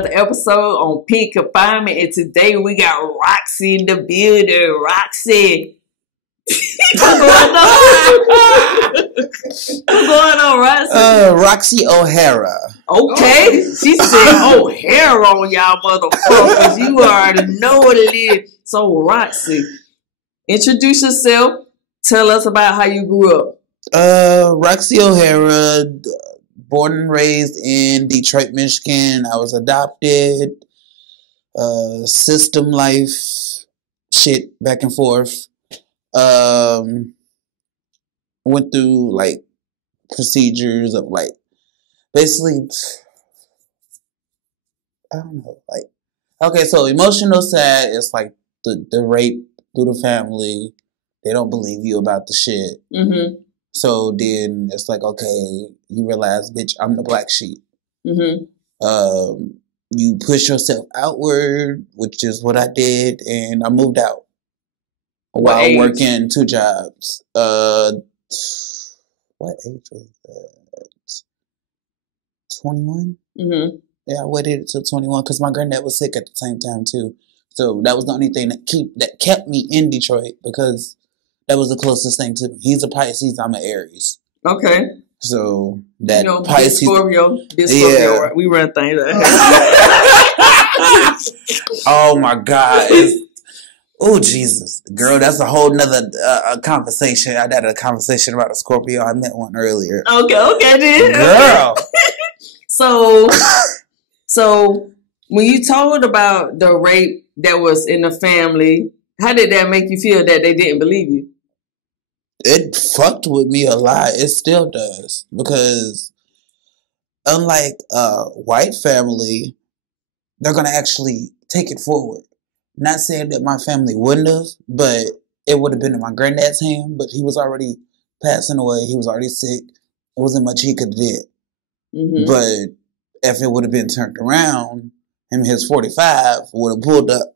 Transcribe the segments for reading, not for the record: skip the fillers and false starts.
another episode on Pink Confinement, and today we got Roxxie in the building. Roxxie. What's going on? What's going on, Roxxie? Roxxie O'Hara. Okay. She said O'Hara on y'all motherfuckers. You already know what it is. So, Roxxie, introduce yourself. Tell us about how you grew up. Roxxie O'Hara, born and raised in Detroit, Michigan. I was adopted. System life shit back and forth. Went through like procedures of like basically I don't know, like okay, so emotional side is like the rape through the family. They don't believe you about the shit. Mm-hmm. So then it's like, okay, you realize, bitch, I'm the black sheep. Mm-hmm. You push yourself outward, which is what I did, and I moved out while working 2 jobs. What age was that? 21? Mm-hmm. Yeah, I waited until 21 because my granddad was sick at the same time too. So that was the only thing that kept me in Detroit because that was the closest thing to me. He's a Pisces, I'm an Aries. Okay. So that Pisces, Scorpio, right? We run things. Oh my God. Oh, Jesus. Girl, that's a whole nother conversation. I had a conversation about a Scorpio. I met one earlier. Okay, then. Girl. So when you told about the rape that was in the family, how did that make you feel that they didn't believe you? It fucked with me a lot. It still does. Because unlike a white family, they're going to actually take it forward. Not saying that my family wouldn't have, but it would have been in my granddad's hand, but he was already passing away. He was already sick. There wasn't much he could have did. Mm-hmm. But if it would have been turned around, him his 45 would have pulled up.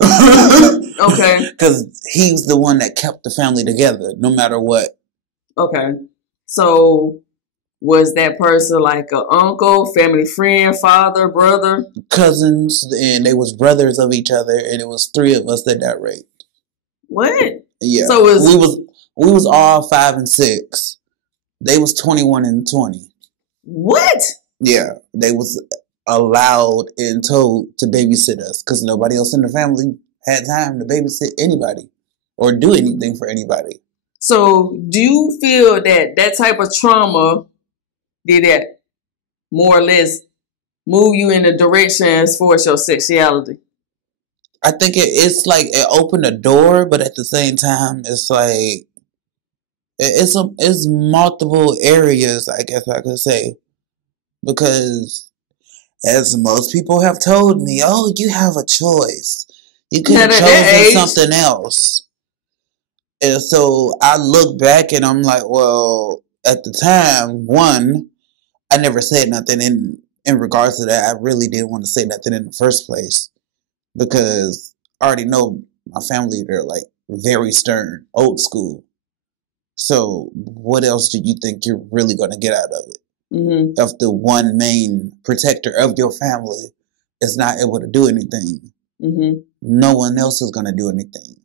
Okay. Because he was the one that kept the family together, no matter what. Okay. So was that person like an uncle, family friend, father, brother? Cousins, and they was brothers of each other, and it was 3 of us that got raped. What? Yeah. So we was all 5 and 6. They was 21 and 20. What? Yeah. They was allowed and told to babysit us because nobody else in the family had time to babysit anybody or do anything for anybody. So do you feel that type of trauma did that more or less move you in a direction as far as your sexuality? I think it's like it opened a door, but at the same time, it's like it's multiple areas, I guess I could say, because as most people have told me, oh, you have a choice. You could have chosen something else. And so I look back and I'm like, well, at the time, one, I never said nothing in regards to that. I really didn't want to say nothing in the first place because I already know my family, they're like very stern, old school. So what else do you think you're really going to get out of it? Mm-hmm. If the one main protector of your family is not able to do anything, mm-hmm. no one else is going to do anything.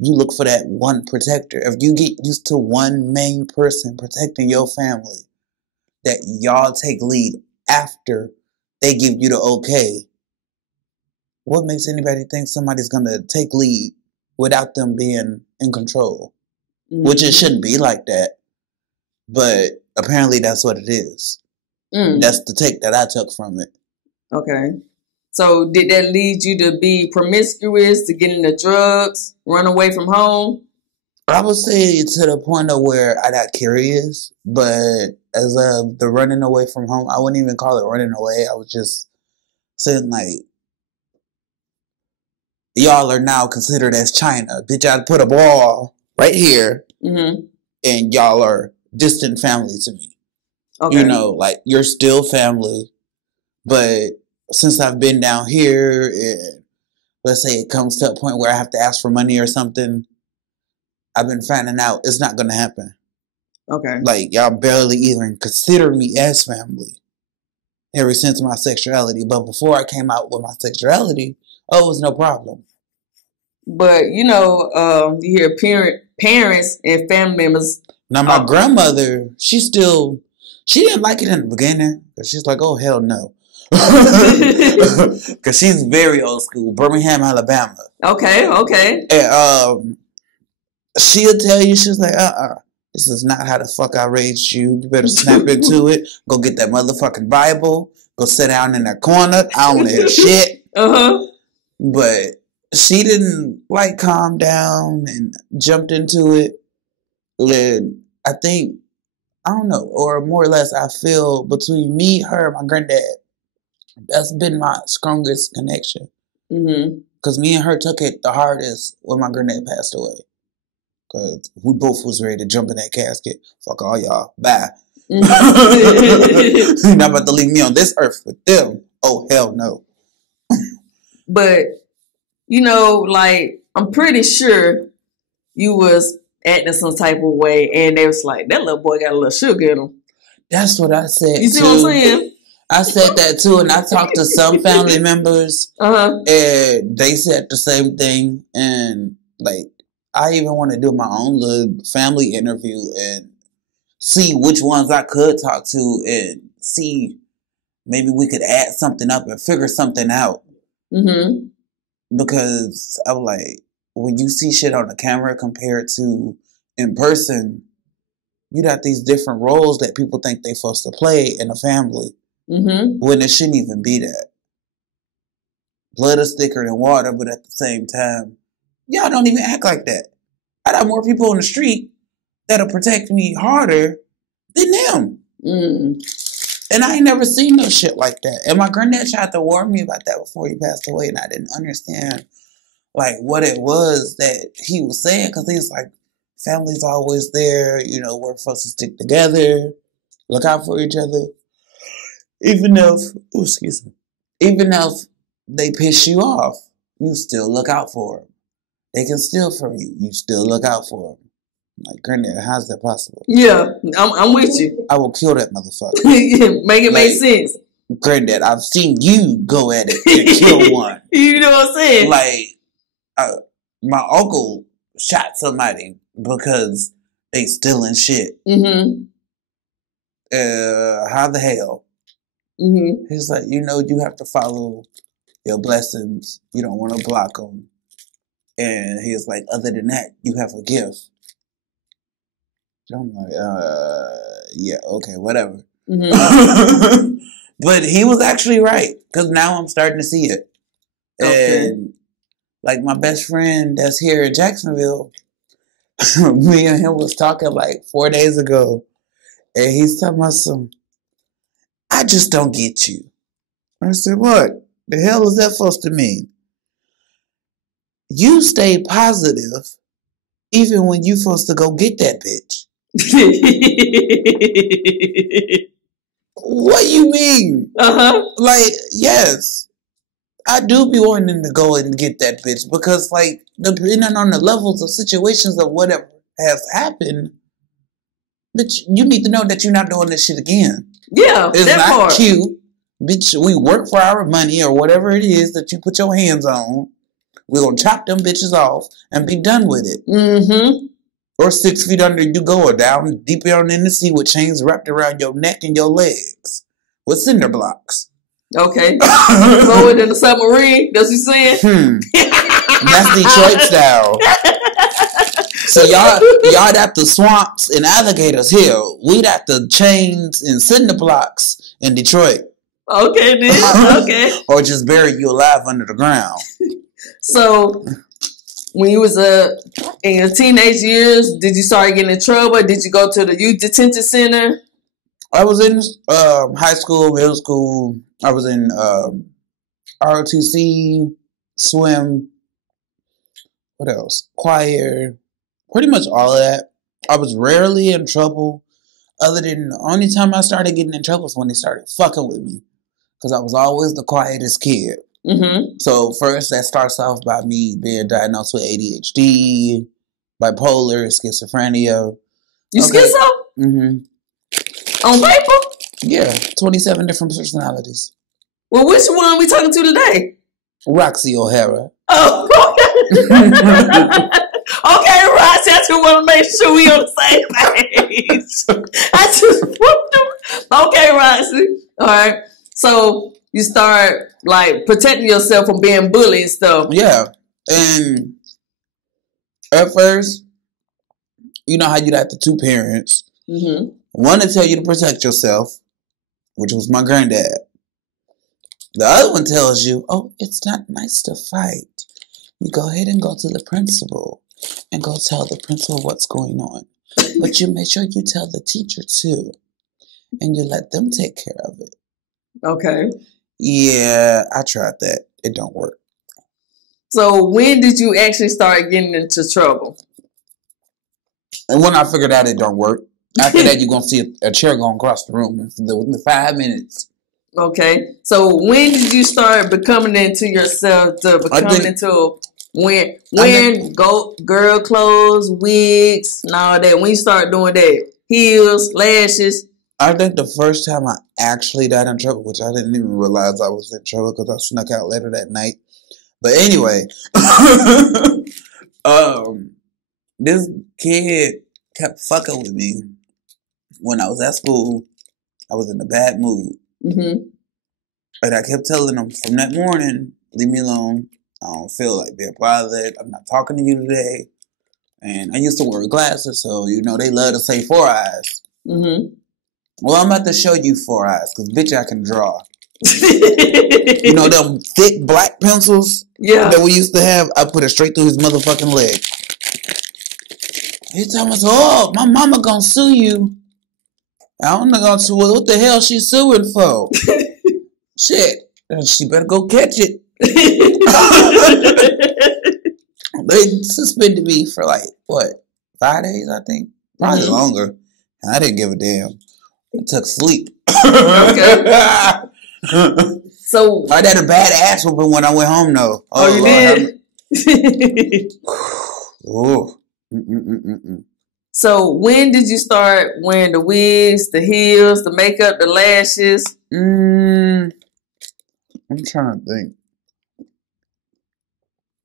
You look for that one protector. If you get used to one main person protecting your family, that y'all take lead after they give you the okay, what makes anybody think somebody's going to take lead without them being in control? Mm-hmm. Which it shouldn't be like that. But apparently that's what it is. Mm. That's the take that I took from it. Okay. So did that lead you to be promiscuous, to get into drugs, run away from home? I would say to the point of where I got curious, but as of the running away from home, I wouldn't even call it running away. I was just saying like, y'all are now considered as China. Bitch, I put a ball right here, mm-hmm. and y'all are distant family to me. Okay. You know, like, you're still family, but since I've been down here, and let's say it comes to a point where I have to ask for money or something, I've been finding out it's not going to happen. Okay. Like, y'all barely even consider me as family. ever since my sexuality. But before I came out with my sexuality, it was no problem. But you hear parents and family members. Now my grandmother, she didn't like it in the beginning, because she's like, oh hell no. Because she's very old school, Birmingham, Alabama. Okay. And she'll tell you, she's like, this is not how the fuck I raised you. You better snap into it. Go get that motherfucking Bible. Go sit down in that corner. I don't want to hear shit. But she didn't calm down and jumped into it. And I think, I don't know, or more or less I feel between me, her, and my granddad, that's been my strongest connection. Because me and her took it the hardest when my granddad passed away. Because we both was ready to jump in that casket. Fuck all y'all. Bye. You're not about to leave me on this earth with them. Oh, hell no. But, I'm pretty sure you was acting some type of way. And they was like, that little boy got a little sugar in him. That's what I said, You see what I'm saying? I said that too, and I talked to some family members, and they said the same thing. And, I even want to do my own little family interview and see which ones I could talk to and see maybe we could add something up and figure something out. Because I'm like, when you see shit on the camera compared to in person, you got these different roles that people think they're supposed to play in a family when it shouldn't even be that. Blood is thicker than water, but at the same time, y'all don't even act like that. I got more people on the street that'll protect me harder than them. And I ain't never seen no shit like that. And my granddad tried to warn me about that before he passed away, and I didn't understand what it was that he was saying, because he's like, family's always there, we're supposed to stick together, look out for each other. Even if they piss you off, you still look out for them. They can steal from you. You still look out for them. Like, granddad, how's that possible? Yeah, I'm with you. I will kill that motherfucker. Make it make sense. Granddad, I've seen you go at it and kill one. You know what I'm saying? My uncle shot somebody because they stealing shit. How the hell? He's like, you have to follow your blessings. You don't want to block them. And he's like, other than that, you have a gift. I'm like, yeah, okay, whatever. But he was actually right, because now I'm starting to see it. Okay. And my best friend that's here in Jacksonville, me and him was talking 4 days ago, and he's talking about I just don't get you. I said, what? The hell is that supposed to mean? You stay positive even when you supposed to go get that bitch. What you mean? Yes. I do be wanting to go and get that bitch, because depending on the levels of situations of whatever has happened, bitch, you need to know that you're not doing this shit again. Yeah, it's that not part. Cute. Bitch, we work for our money or whatever it is that you put your hands on. We're going to chop them bitches off and be done with it. Or 6 feet under you go, or down deep down in the sea with chains wrapped around your neck and your legs with cinder blocks. Okay. Throw it in the submarine. That's what you're saying? That's Detroit style. So y'all at the swamps in Alligators Hill. We at the chains and cinder blocks in Detroit. Okay, then. Okay. Or just bury you alive under the ground. So, when you was in your teenage years, did you start getting in trouble? Did you go to the youth detention center? I was in high school, middle school. I was in ROTC, swim. What else? Choir. Pretty much all of that. I was rarely in trouble. Other than the only time I started getting in trouble was when they started fucking with me. Because I was always the quietest kid. So first, that starts off by me being diagnosed with ADHD, bipolar, schizophrenia. You schizo? On paper? Yeah, 27 different personalities. Well, which one are we talking to today? Roxxie O'Hara. Oh, okay. Okay, Roxy, I just want to make sure we on the same page. Okay, Roxy. All right. So you start like protecting yourself from being bullied and stuff. Yeah. And at first, you know how you got the two parents. Mm-hmm. One to tell you to protect yourself, which was my granddad. The other one tells you, oh, it's not nice to fight. You go ahead and go to the principal and go tell the principal what's going on. But you make sure you tell the teacher too. And you let them take care of it. Okay. Yeah, I tried that. It don't work. So when did you actually start getting into trouble? And when I figured out it don't work, after that you're going to see a chair going across the room within 5 minutes. Okay. So when did you start becoming into yourself to becoming into wearing girl clothes, wigs, and all that? When you start doing that, heels, lashes. I think the first time I actually got in trouble, which I didn't even realize I was in trouble because I snuck out later that night. But anyway, this kid kept fucking with me when I was at school. I was in a bad mood. Mm-hmm. And I kept telling him from that morning, leave me alone. I don't feel like being bothered. I'm not talking to you today. And I used to wear glasses, so, you know, they love to say 4 eyes. Mm-hmm. Well, I'm about to show you 4 eyes, because, bitch, I can draw. You know them thick black pencils that we used to have? I put it straight through his motherfucking leg. He told me, oh, my mama gonna sue you. I'm not gonna sue her. What the hell she suing for? Shit. She better go catch it. They suspended me for 5 days, I think? Probably longer. And I didn't give a damn. I took sleep. Okay. So I had a bad ass whooping when I went home, though. Oh, you Lord, did? Oh. So when did you start wearing the wigs, the heels, the makeup, the lashes? I'm trying to think.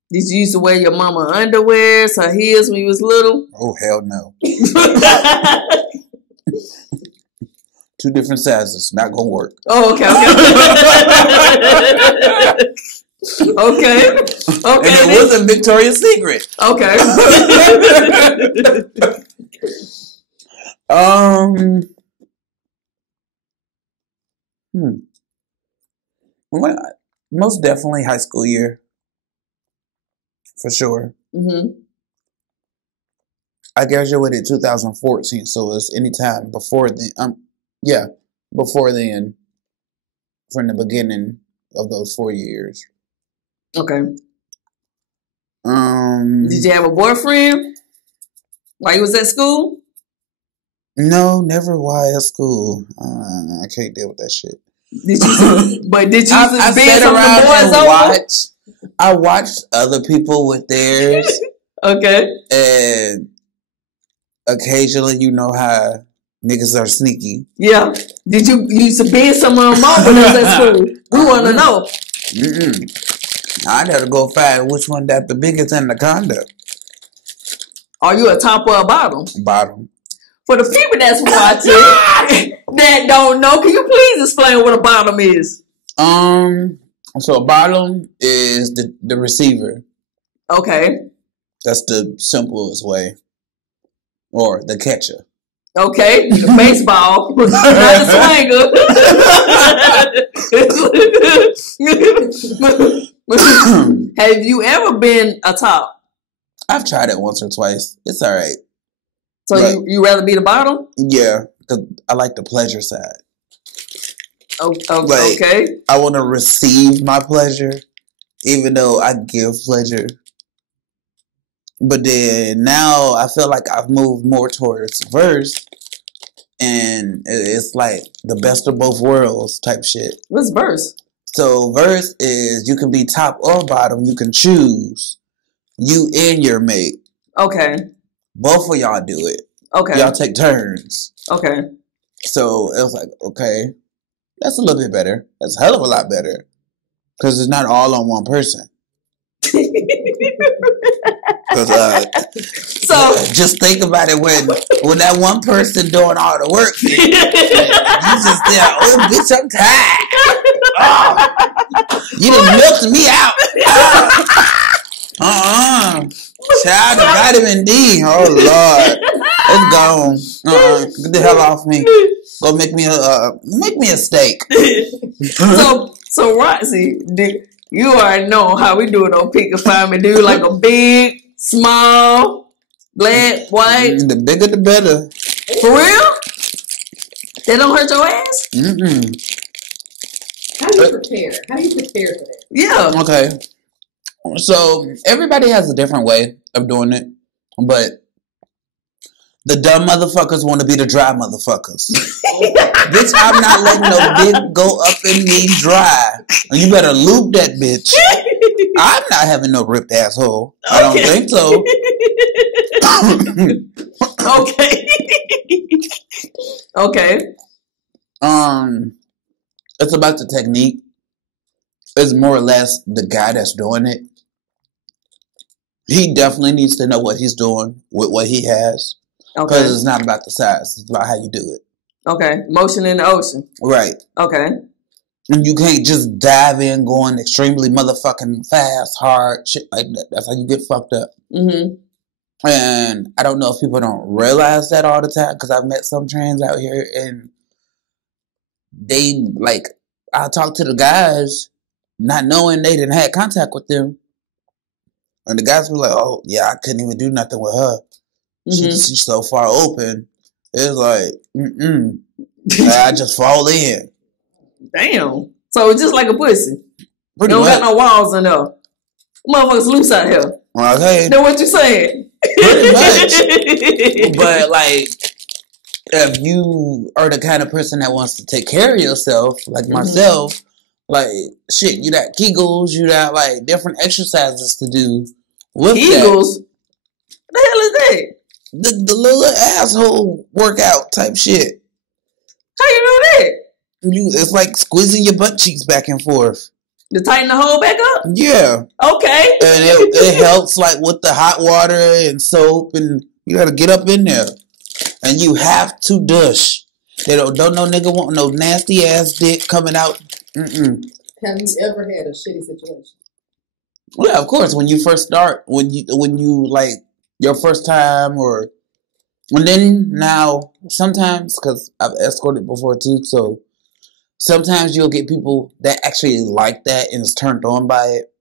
Did you used to wear your mama underwears, her heels when you was little? Oh, hell no. 2 different sizes. Not gonna work. Oh, okay. Okay. And it wasn't Victoria's Secret. Okay. Well, most definitely high school year. For sure. Mm-hmm. I graduated 2014, so it's anytime before then. Before then, from the beginning of those 4 years. Okay. Did you have a boyfriend while you was at school? No, never while at school. I can't deal with that shit. Did you? But did you? I sat around and watched. I watched other people with theirs. Okay. And occasionally, you know how niggas are sneaky. Yeah. Did you used to bend some of them off when I was at school? We want to know. I had to go find which one got the biggest anaconda. Are you a top or a bottom? Bottom. For the people that's watching that don't know, can you please explain what a bottom is? So a bottom is the receiver. Okay. That's the simplest way. Or the catcher. Okay. The baseball. Not the swinger. Have you ever been a top? I've tried it once or twice. It's all right. So you rather be the bottom? Yeah, because I like the pleasure side. Okay. I want to receive my pleasure, even though I give pleasure. But then now I feel like I've moved more towards verse, and it's like the best of both worlds type shit. What's verse? So verse is you can be top or bottom. You can choose. You and your mate. Okay. Both of y'all do it. Okay. Y'all take turns. Okay. So it was like, okay, that's a little bit better. That's a hell of a lot better. Because it's not all on one person. Because so just think about it when that one person doing all the work, you just there, oh bitch, I'm tired. Oh, you done milked me out. Child of vitamin D. Oh Lord, it's gone. Get the hell off me. Go make me a steak. So Roxxie, you already know how we do it on Peak Confinement. Do you like a big, small, black, white? The bigger the better. For real? They don't hurt your ass? Mm-mm. How do you prepare? How do you prepare for that? Yeah. Okay. So everybody has a different way of doing it, but the dumb motherfuckers want to be the dry motherfuckers. Bitch, I'm not letting no dick go up in me dry. And you better loop that bitch. I'm not having no ripped asshole. I don't think so. Okay. Okay. It's about the technique. It's more or less the guy that's doing it. He definitely needs to know what he's doing with what he has. Because it's not about the size. It's about how you do it. Okay. Motion in the ocean. Right. Okay. And you can't just dive in going extremely motherfucking fast, hard, shit like that. That's how you get fucked up. Mm-hmm. And I don't know if people don't realize that all the time, because I've met some trans out here and they, like, I talk to the guys not knowing they didn't have contact with them. And the guys were like, oh, yeah, I couldn't even do nothing with her. Mm-hmm. She's so far open. It's like, I just fall in. Damn. So it's just like a pussy. Pretty you don't much. got no walls in there. Motherfuckers loose out here. Okay. Know what you saying? Pretty much. But, like, if you are the kind of person that wants to take care of yourself, like myself, like, shit, you got Kegels, you got, like, different exercises to do with Kegels? What the hell is that? The little asshole workout type shit. How you do that? It's like squeezing your butt cheeks back and forth. To tighten the hole back up? Yeah. Okay. And it helps, like, with the hot water and soap, and you gotta get up in there. And you have to dush. They don't no nigga want no nasty ass dick coming out. Have you ever had a shitty situation? Yeah, of course. When you first start, when you like your first time, and then now sometimes, because I've escorted before too, so sometimes you'll get people that actually like that and is turned on by it.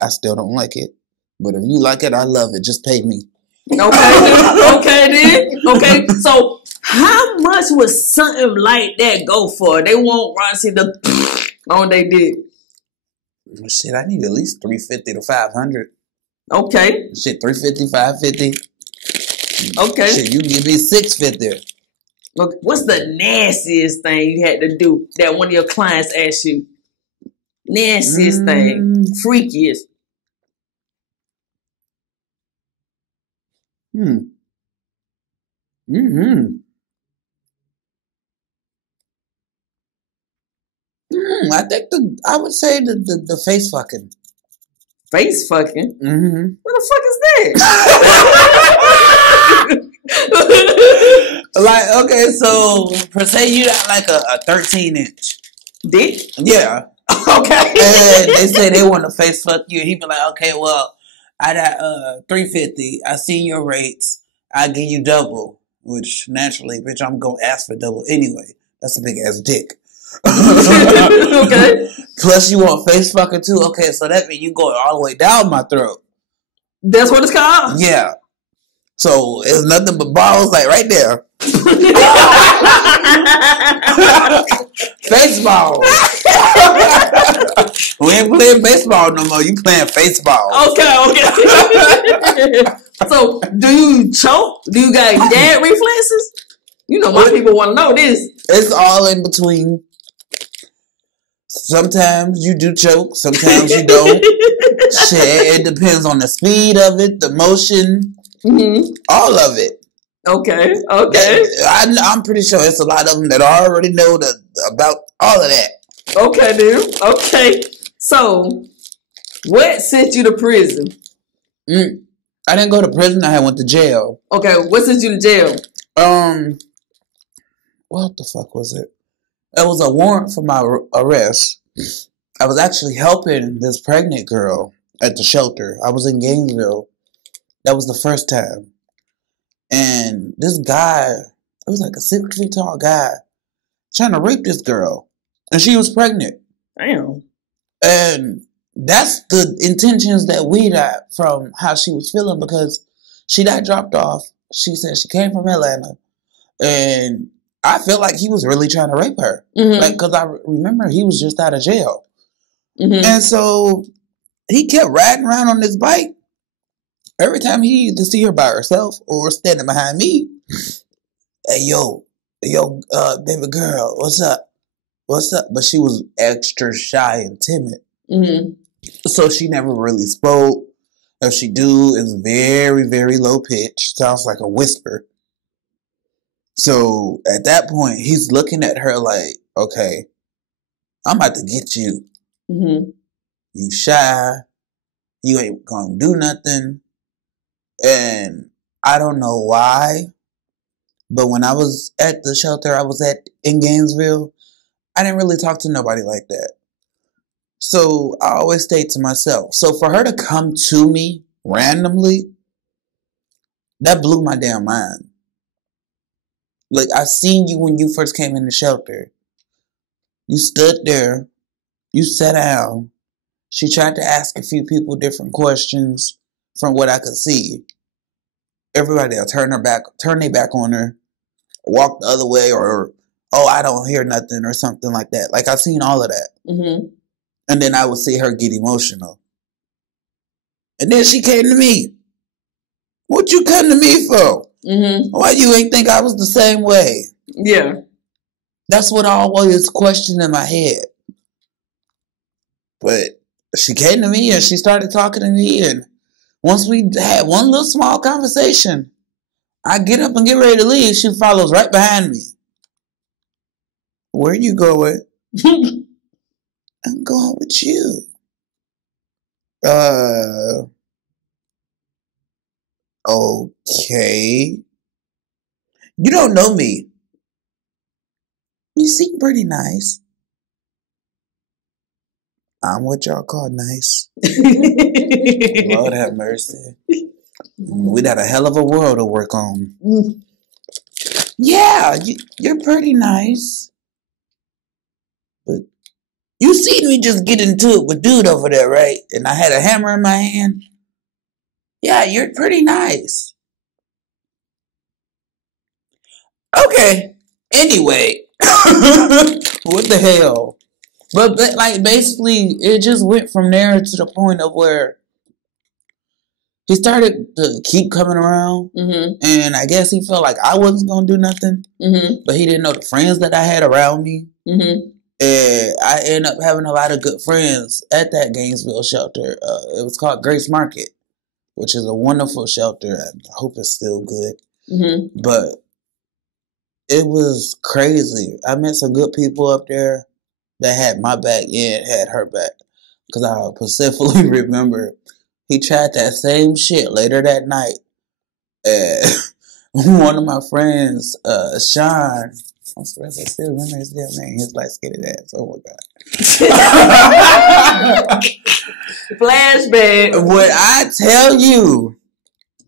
I still don't like it, but if you like it, I love it. Just pay me. Okay then. Okay, so how much would something like that go for? They want Roxxie to on they dick. Shit, I need at least $350 to $500. Okay. Shit, $350, $550. Okay. Shit, you give me $650. Look, what's the nastiest thing you had to do that one of your clients asked you? Nastiest thing, freakiest. I think I would say the face fucking. Face fucking? Mm-hmm. What the fuck is that? Like, okay, so per se you got like a 13-inch dick? Yeah. Okay. And they say they want to face fuck you. He be like, okay, well, I got $350. I see your rates. I give you double. Which naturally, bitch, I'm gonna ask for double anyway. That's a big ass dick. Okay. Plus you want face fucking too. Okay, so that means you going all the way down my throat. That's what it's called? Yeah. So it's nothing but balls, like right there. Baseball. We ain't playing baseball no more. You playing baseball. Okay. So, do you choke? Do you got gag reflexes? You know, my people want to know this. It's all in between. Sometimes you do choke. Sometimes you don't. Shit, it depends on the speed of it, the motion, all of it. Okay. I'm pretty sure it's a lot of them that already know about all of that. Okay, then. Okay. So, what sent you to prison? I didn't go to prison. I went to jail. Okay, what sent you to jail? What the fuck was it? It was a warrant for my arrest. I was actually helping this pregnant girl at the shelter. I was in Gainesville. That was the first time. And this guy, it was like a 6 feet tall guy, trying to rape this girl. And she was pregnant. Damn. And that's the intentions that we got from how she was feeling, because she got dropped off. She said she came from Atlanta. And I feel like he was really trying to rape her. Mm-hmm. Like, because I remember he was just out of jail. Mm-hmm. And so he kept riding around on this bike. Every time he used to see her by herself or standing behind me, hey, yo, baby girl, what's up? What's up? But she was extra shy and timid. Mm-hmm. So she never really spoke. If she do, it's very, very low pitch. Sounds like a whisper. So at that point, he's looking at her like, okay, I'm about to get you. Mm-hmm. You shy. You ain't gonna do nothing. And I don't know why, but when I was at the shelter I was at in Gainesville, I didn't really talk to nobody like that. So I always stayed to myself. So for her to come to me randomly, that blew my damn mind. Like, I seen you when you first came in the shelter. You stood there. You sat down. She tried to ask a few people different questions from what I could see. Everybody else turn their back on her, walk the other way, or, oh, I don't hear nothing, or something like that. Like, I seen all of that. Mm-hmm. And then I would see her get emotional. And then she came to me. What you come to me for? Mm-hmm. Why you ain't think I was the same way? Yeah. That's what I always questioned in my head. But she came to me and she started talking to me, and once we had one little small conversation, I get up and get ready to leave. She follows right behind me. Where you going? I'm going with you. Okay. You don't know me. You seem pretty nice. I'm what y'all call nice. Lord have mercy. We got a hell of a world to work on. Yeah, you're pretty nice. But you seen me just get into it with dude over there, right? And I had a hammer in my hand. Yeah, you're pretty nice. Okay. Anyway. What the hell? But like, basically, it just went from there to the point of where he started to keep coming around. Mm-hmm. And I guess he felt like I wasn't going to do nothing. Mm-hmm. But he didn't know the friends that I had around me. Mm-hmm. And I ended up having a lot of good friends at that Gainesville shelter. It was called Grace Market, which is a wonderful shelter. I hope it's still good. Mm-hmm. But it was crazy. I met some good people up there that had my back and had her back. Because I specifically remember he tried that same shit later that night. And one of my friends, Sean, I still remember his damn name. His light-skinned ass. Oh my God. Flashback. When I tell you,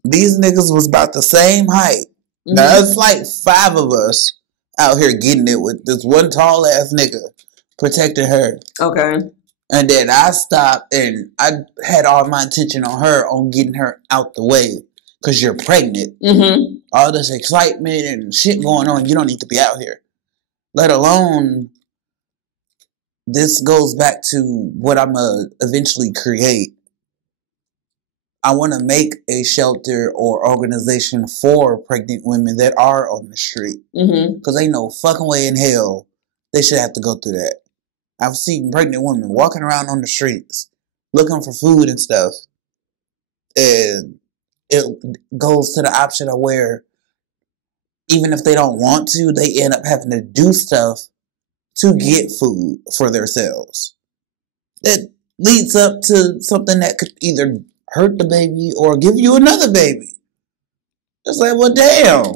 these niggas was about the same height. Mm-hmm. Now, it's like 5 of us out here getting it with this one tall ass nigga protecting her. Okay. And then I stopped and I had all my attention on her, on getting her out the way. Because you're pregnant. Mm-hmm. All this excitement and shit going on, you don't need to be out here. Let alone, this goes back to what I'm going to eventually create. I want to make a shelter or organization for pregnant women that are on the street. Because ain't no fucking way in hell they should have to go through that. I've seen pregnant women walking around on the streets looking for food and stuff. And it goes to the option of where even if they don't want to, they end up having to do stuff to get food for themselves. That leads up to something that could either hurt the baby or give you another baby. It's like, well, damn.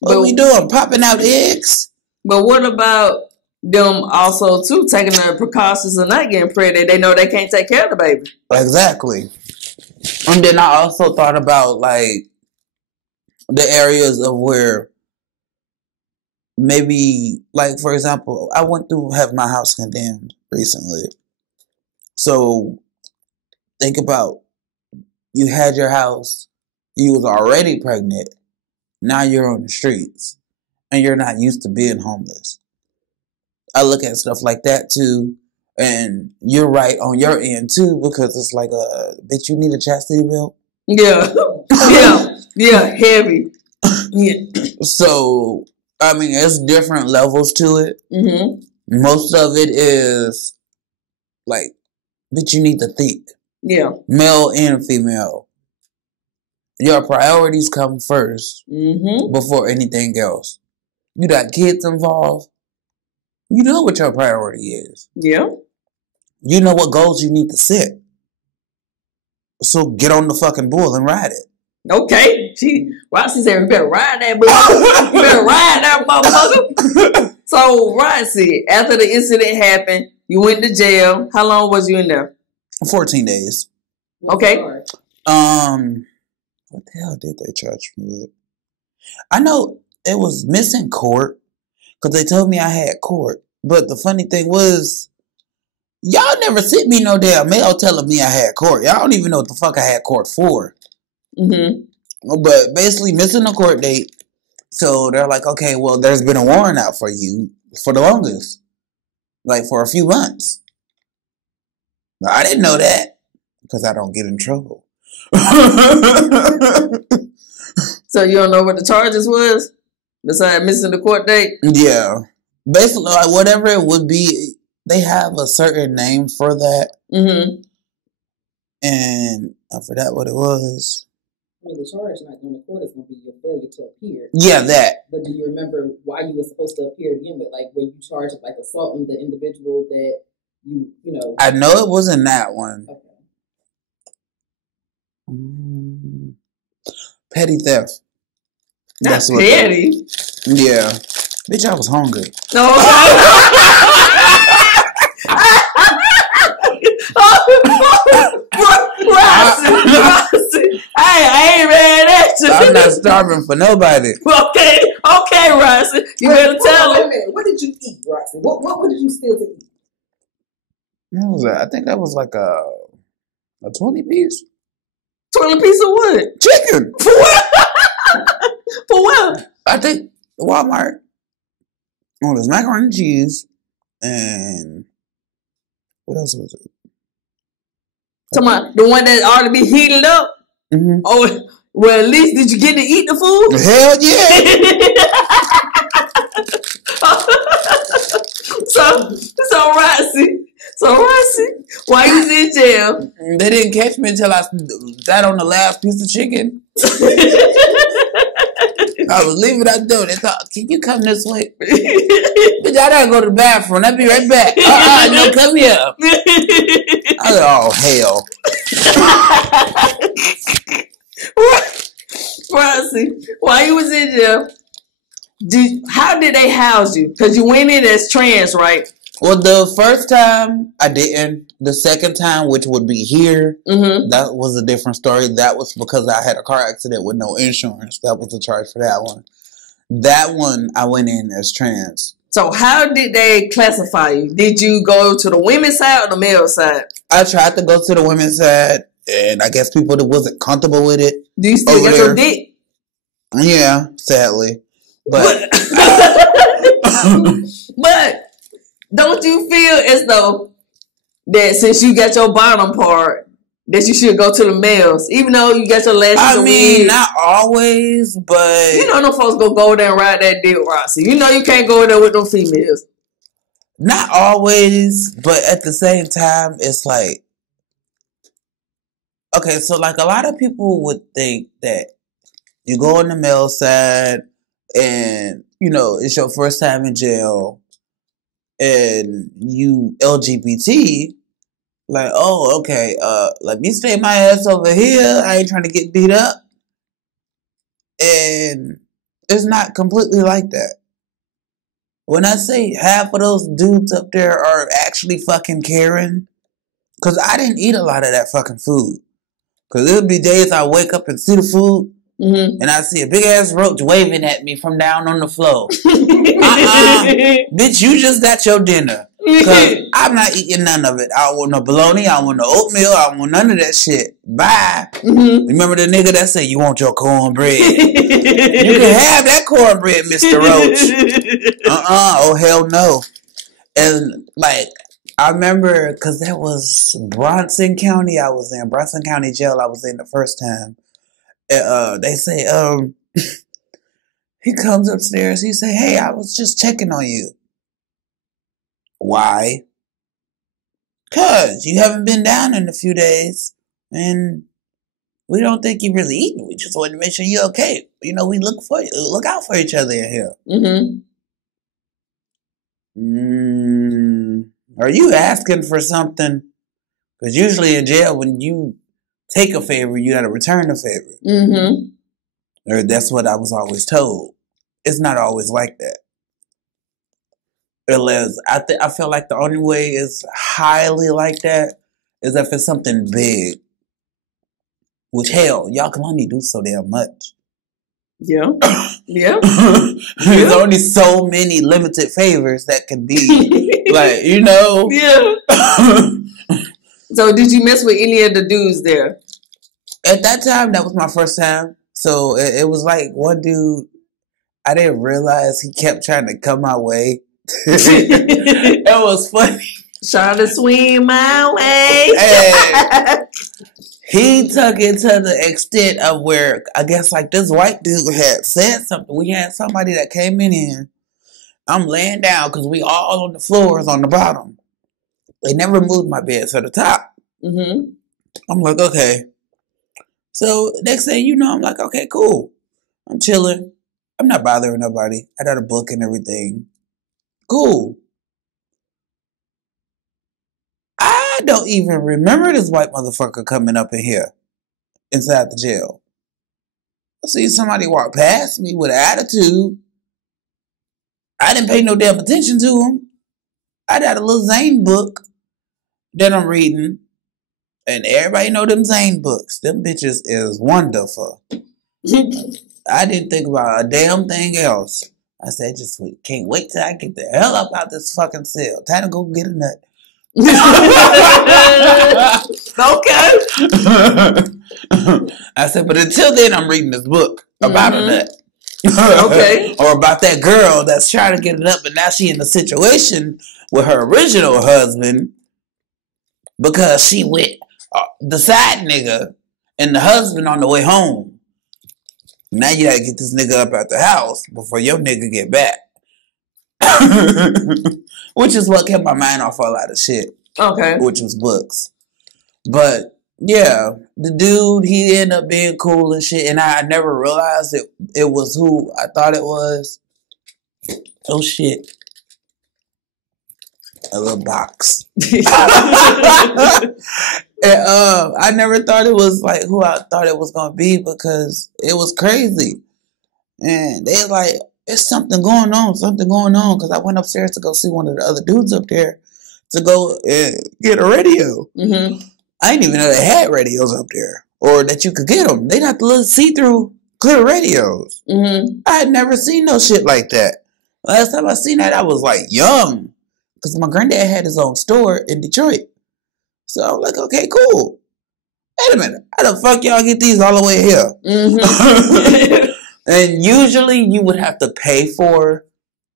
What are we doing? Popping out eggs? But what about them also, too, taking the precautions of not getting pregnant? They know they can't take care of the baby. Exactly. And then I also thought about, like, the areas of where maybe, like, for example, I went through have my house condemned recently. So think about, you had your house, you was already pregnant, now you're on the streets, and you're not used to being homeless. I look at stuff like that too, and you're right on your end too, because it's like, bitch, you need a chastity belt? Yeah. Heavy. Yeah. So, I mean, it's different levels to it. Mm-hmm. Most of it is like, bitch, you need to think. Yeah. Male and female. Your priorities come first before anything else. You got kids involved. You know what your priority is. Yeah. You know what goals you need to set. So get on the fucking bull and ride it. Okay. Roxxie said, you better ride that motherfucker. You better ride that motherfucker. So, Roxxie, after the incident happened, you went to jail. How long was you in there? 14 days. Okay. What the hell did they charge me with? I know it was missing court because they told me I had court. But the funny thing was, y'all never sent me no damn mail telling me I had court. Y'all don't even know what the fuck I had court for. Mm-hmm. But basically missing a court date. So they're like, okay, well, there's been a warrant out for you for the longest. Like for a few months. Now, I didn't know that because I don't get in trouble. So you don't know what the charges was? Besides missing the court date? Yeah. Basically, like whatever it would be, they have a certain name for that. Mm-hmm. And I forgot what it was. I mean, the charge not going to court is going to be your failure to appear. Yeah, that. But do you remember why you were supposed to appear to begin with? Like, were you charged with, like, assaulting the individual that you know? I know it wasn't that one. Okay. Petty theft. Not petty. Yeah. Bitch, I was hungry. No. Roxxie, I ain't mad at you. I'm not starving for nobody. Okay, Roxxie. You better tell Wait a me. minute. What did you eat, Roxxie? What did you steal to eat? What was that? I think that was like a 20 piece. 20 piece of what? Chicken. For what? For what? I think Walmart. Oh, there's macaroni and cheese. And what else was it? The one that ought to be heated up? Mm-hmm. Oh, well, at least did you get to eat the food? Hell yeah. So Roxxie, while you was in jail, they didn't catch me until I sat on the last piece of chicken. I was leaving out there. They thought, can you come this way? Bitch, I gotta go to the bathroom. I'll be right back. No, come here. I was oh, hell. Roxxie, while you was in jail, how did they house you? Because you went in as trans, right? Well, the first time I didn't. The second time, which would be here, that was a different story. That was because I had a car accident with no insurance. That was the charge for that one. That one, I went in as trans. So how did they classify you? Did you go to the women's side or the male side? I tried to go to the women's side, and I guess people that wasn't comfortable with it. Do you still get your dick? Yeah, sadly. But but don't you feel as though that since you got your bottom part, that you should go to the males, even though you got your lashes? I mean, not always, but you know, no folks go there and ride that dick, Roxxie. You know, you can't go there with no females. Not always, but at the same time, it's like, okay, so like a lot of people would think that you go on the male side and it's your first time in jail, and you LGBT, like, oh, okay, let me stay my ass over here. I ain't trying to get beat up. And it's not completely like that. When I say half of those dudes up there are actually fucking caring, because I didn't eat a lot of that fucking food. Because there'll be days I wake up and see the food, and I see a big ass roach waving at me from down on the floor. Bitch, you just got your dinner. Because I'm not eating none of it. I don't want no bologna. I don't want no oatmeal. I don't want none of that shit. Bye. Remember the nigga that said, you want your cornbread? You can have that cornbread, Mr. Roach. Oh, hell no. And, like, I remember, because that was Bronson County I was in. Bronson County Jail I was in the first time. They say, he comes upstairs. He say, hey, I was just checking on you. Why? Because you haven't been down in a few days, and we don't think you really eating. We just want to make sure you're okay. We look out for each other in here. Are you asking for something? Because usually in jail, when you take a favor, you got to return a favor. Or that's what I was always told. It's not always like that. Unless I feel like the only way is highly like that is if it's something big. Which, hell, y'all can only do so damn much. Yeah. There's only so many limited favors that can be, like, Yeah. So did you mess with any of the dudes there? At that time, that was my first time. So it was like one dude, I didn't realize he kept trying to come my way. It was funny. Trying to swing my way. And he took it to the extent of where I guess like this white dude had said something. We had somebody that came in here. I'm laying down because we all on the floors on the bottom. They never moved my bed to the top. I'm like, okay. So next thing you know, I'm like, okay, cool. I'm chilling. I'm not bothering nobody. I got a book and everything. Cool. I don't even remember this white motherfucker coming up in here inside the jail. I see somebody walk past me with an attitude. I didn't pay no damn attention to him. I got a little Zane book that I'm reading. And everybody know them Zane books. Them bitches is wonderful. I didn't think about a damn thing else. I said, can't wait till I get the hell up out this fucking cell. Time to go get a nut. Okay. I said, but until then, I'm reading this book about a nut. Okay. Or about that girl that's trying to get it up, but now she in a situation with her original husband because she with the side nigga and the husband on the way home. Now you gotta get this nigga up out the house before your nigga get back. Which is what kept my mind off a lot of shit. Okay. Which was books. But yeah, the dude, he ended up being cool and shit, and I never realized it was who I thought it was. Oh shit. A little box. And, I never thought it was like who I thought it was gonna be because it was crazy. And they like, it's something going on. Because I went upstairs to go see one of the other dudes up there to go get a radio. I didn't even know they had radios up there or that you could get them. They got the little see-through clear radios. I had never seen no shit like that. Last time I seen that, I was like young because my granddad had his own store in Detroit. So I'm like, okay, cool. Wait a minute. How the fuck y'all get these all the way here? And usually you would have to pay for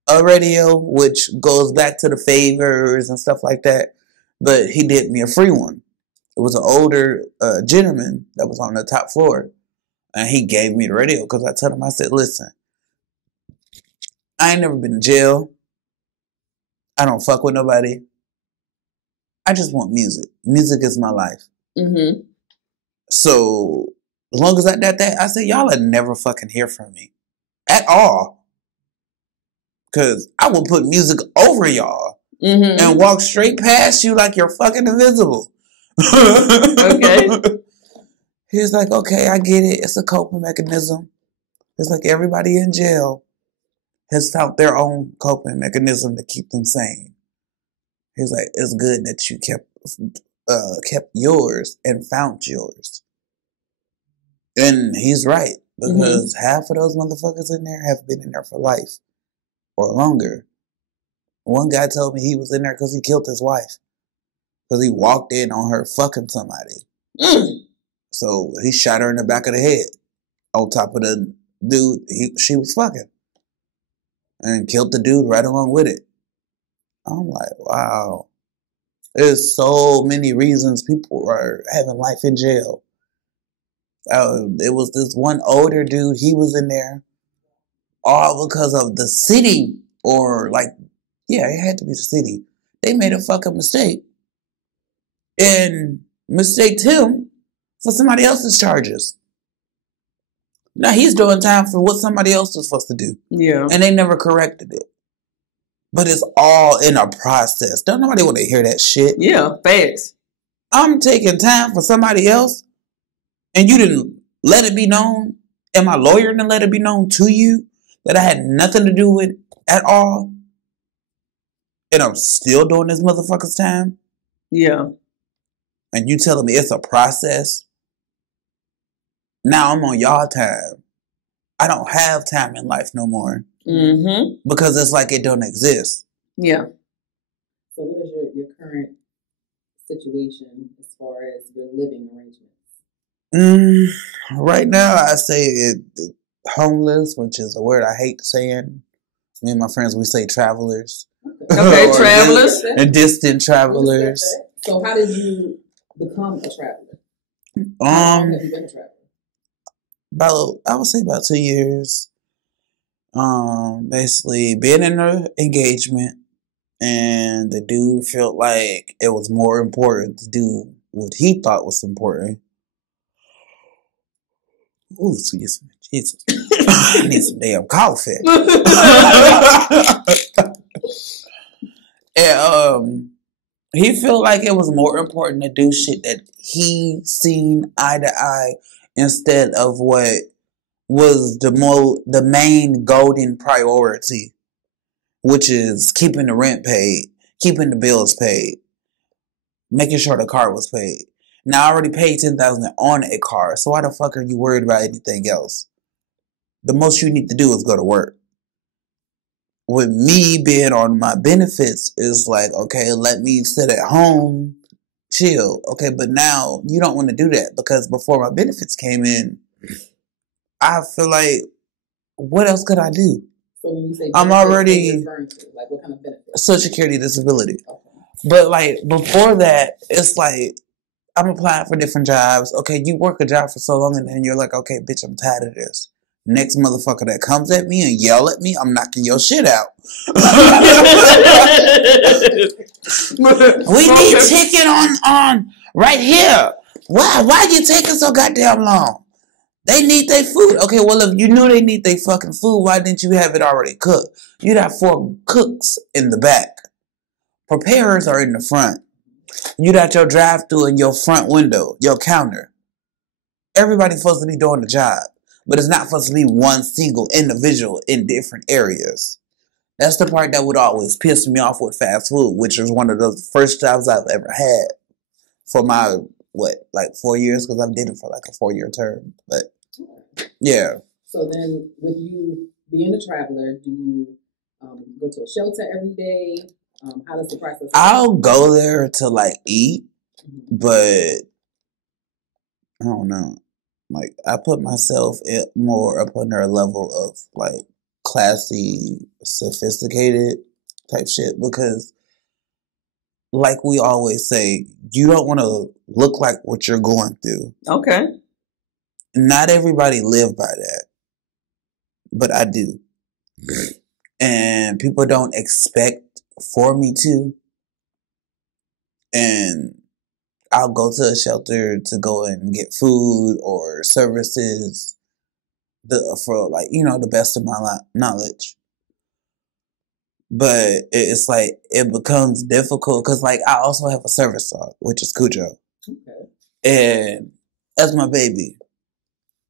a radio, which goes back to the favors and stuff like that. But he did me a free one. It was an older gentleman that was on the top floor. And he gave me the radio because I told him, I said, listen, I ain't never been to jail. I don't fuck with nobody. I just want music. Music is my life. So as long as I did that, I said, y'all would never fucking hear from me at all. Cause I will put music over y'all Mm-hmm. and walk straight past you like you're fucking invisible. Okay. He's like, okay, I get it. It's a coping mechanism. It's like everybody in jail has found their own coping mechanism to keep them sane. He's like, it's good that you kept yours and found yours. And he's right, because half of those motherfuckers in there have been in there for life or longer. One guy told me he was in there because he killed his wife. Because he walked in on her fucking somebody. So he shot her in the back of the head. On top of the dude she was fucking. And killed the dude right along with it. I'm like, wow. There's so many reasons people are having life in jail. It was this one older dude, he was in there. All because of the city, or like, yeah, it had to be the city. They made a fucking mistake and mistaked him for somebody else's charges. Now he's doing time for what somebody else was supposed to do. Yeah. And they never corrected it. But it's all in a process. Don't nobody want to hear that shit. Yeah, facts. I'm taking time for somebody else and you didn't let it be known, and my lawyer didn't let it be known to you that I had nothing to do with at all, and I'm still doing this motherfucker's time? Yeah. And you telling me it's a process? Now I'm on y'all time. I don't have time in life no more. Mm-hmm. Because it's like it don't exist. Yeah. So what is your current situation as far as your living arrangements? Right now, I say homeless, which is a word I hate saying. Me and my friends, we say travelers. Okay, travelers. And distant travelers. So how did you become a traveler? How long have you been a traveler? I would say about 2 years. Basically being in an engagement, and the dude felt like it was more important to do what he thought was important. Ooh, Jesus. I need some damn coffee. And he felt like it was more important to do shit that he seen eye to eye instead of what was the main golden priority, which is keeping the rent paid, keeping the bills paid, making sure the car was paid. Now I already paid $10,000 on a car, so why the fuck are you worried about anything else? The most you need to do is go to work. With me being on my benefits, is like, okay, let me sit at home, chill. Okay, but now you don't want to do that, because before my benefits came in, I feel like, what else could I do? So when you say I'm already like what kind of benefits? Social Security disability. Okay. But like before that, it's like I'm applying for different jobs. Okay, you work a job for so long and then you're like, okay, bitch, I'm tired of this. Next motherfucker that comes at me and yell at me, I'm knocking your shit out. We need chicken on right here. Why you taking so goddamn long? They need their food. Okay, well, if you knew they need their fucking food, why didn't you have it already cooked? You'd have 4 cooks in the back. Preparers are in the front. You got your drive-thru in your front window, your counter. Everybody's supposed to be doing the job, but it's not supposed to be one single individual in different areas. That's the part that would always piss me off with fast food, which was one of the first jobs I've ever had for my, 4 years, because I've did it for like a 4-year term. But, yeah. So then, with you being a traveler, do you go to a shelter every day? How does the process work? I'll go there to like eat, but I don't know. Like, I put myself more up on their level of like classy, sophisticated type shit, because like we always say, you don't want to look like what you're going through. Okay. Not everybody live by that, but I do. And people don't expect for me to. And I'll go to a shelter to go and get food or services for like, the best of my knowledge. But it's like, it becomes difficult because, like, I also have a service dog, which is Cujo. Okay. And that's my baby.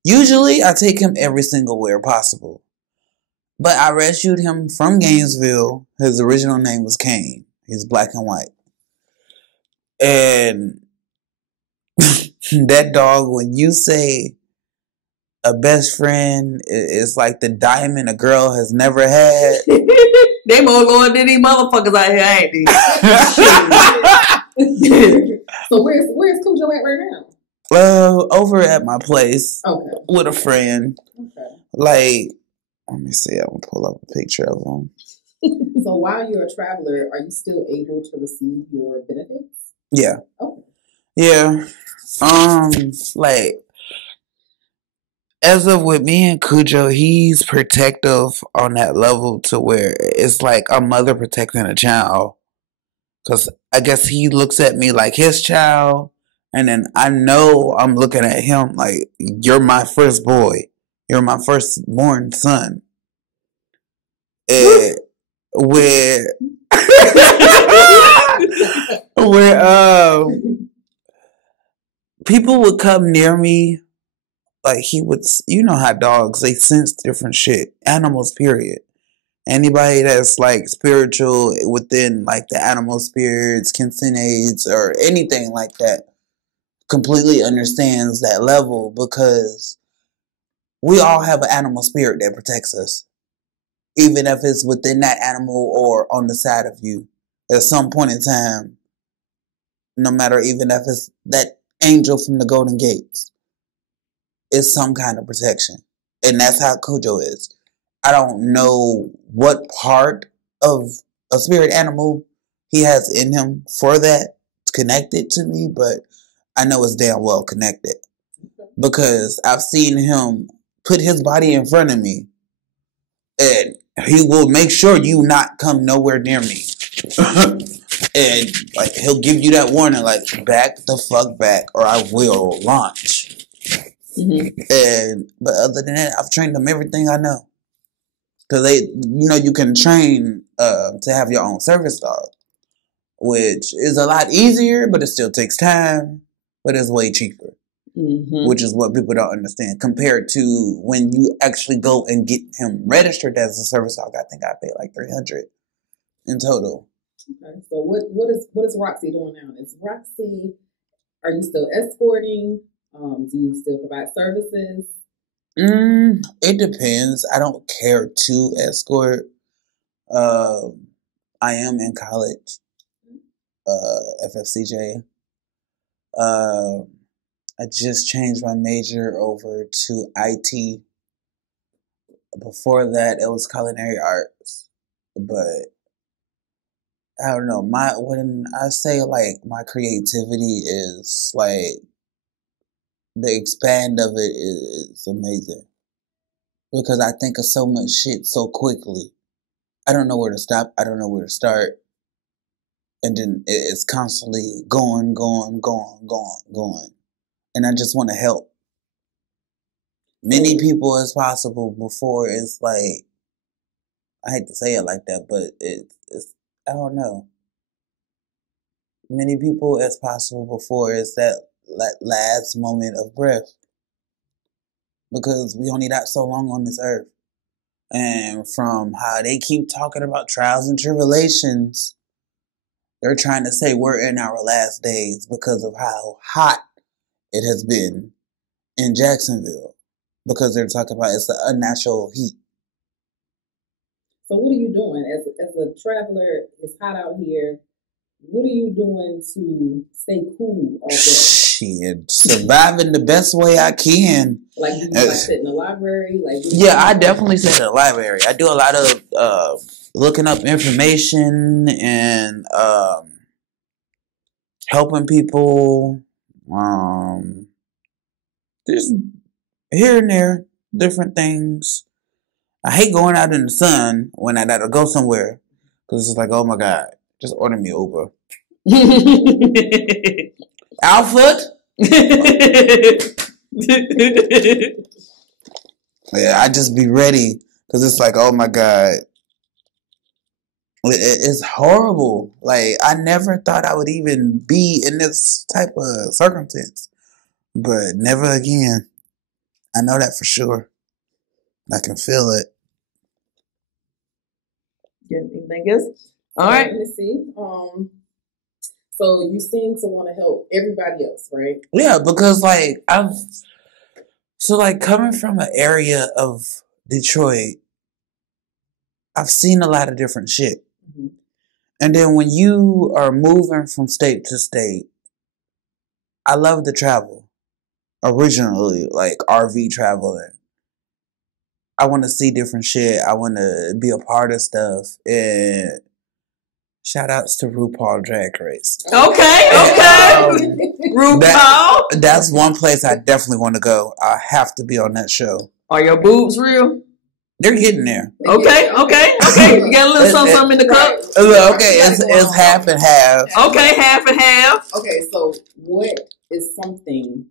Usually, I take him every single where possible. But I rescued him from Gainesville. His original name was Kane. He's black and white. And that dog, when you say a best friend is like the diamond a girl has never had. They more loyal than these motherfuckers out here, ain't they? So where's Cujo at right now? Over at my place. Okay. With a friend. Okay. Like, let me see. I'm gonna pull up a picture of him. So while you're a traveler, are you still able to receive your benefits? Yeah. Okay. Yeah. Like, as of with me and Cujo, he's protective on that level to where it's like a mother protecting a child. Because I guess he looks at me like his child. And then I know I'm looking at him like, you're my first boy. You're my firstborn son. Where people would come near me. Like, he would, you know how dogs, they sense different shit. Animals, period. Anybody that's like spiritual within like the animal spirits, kinsenates, or anything like that completely understands that level, because we all have an animal spirit that protects us. Even if it's within that animal or on the side of you. At some point in time, no matter even if it's that angel from the Golden Gates, it's some kind of protection. And that's how Cujo is. I don't know what part of a spirit animal he has in him for that connected to me, but I know it's damn well connected. Because I've seen him put his body in front of me, and he will make sure you not come nowhere near me. And like, he'll give you that warning, like, back the fuck back or I will launch. Mm-hmm. But other than that, I've trained them everything I know. Because you can train to have your own service dog, which is a lot easier, but it still takes time, but it's way cheaper. Mm-hmm. Which is what people don't understand compared to when you actually go and get him registered as a service dog. I think I paid like $300 in total. Okay, so what is Roxxie doing now? Is Roxxie? Are you still escorting? Do you still provide services? It depends. I don't care to escort. I am in college, FFCJ. I just changed my major over to IT. Before that, it was culinary arts. But I don't know. When I say like my creativity is like, the expand of it is amazing. Because I think of so much shit so quickly. I don't know where to stop. I don't know where to start. And then it's constantly going. And I just want to help many people as possible before it's like, I hate to say it like that, but it's I don't know. Many people as possible before it's that last moment of breath. Because we only got so long on this earth. And from how they keep talking about trials and tribulations, they're trying to say we're in our last days because of how hot it has been in Jacksonville. Because they're talking about it's the unnatural heat. So what are you doing as a traveler? It's hot out here. What are you doing to stay cool all day? Shit, surviving the best way I can. Like, do you sit in the library? Yeah, I definitely sit in the library. I do a lot of looking up information and helping people. Just here and there, different things. I hate going out in the sun when I gotta go somewhere, because it's like, oh my God, just order me Uber. Alfred? Yeah, I just be ready, because it's like, oh my God, It's horrible. Like, I never thought I would even be in this type of circumstance. But never again. I know that for sure. I can feel it. Anything else? All right. Let me see. So you seem to want to help everybody else, right? Yeah, because like coming from an area of Detroit, I've seen a lot of different shit. Mm-hmm. And then when you are moving from state to state, I love to travel. Originally, like RV traveling. I want to see different shit. I want to be a part of stuff. And shout outs to RuPaul Drag Race. Okay. RuPaul. That's one place I definitely want to go. I have to be on that show. Are your boobs real? They're getting there. Okay. You got a little something in the cup? Okay, it's half and half. Okay, half and half. Okay, so what is something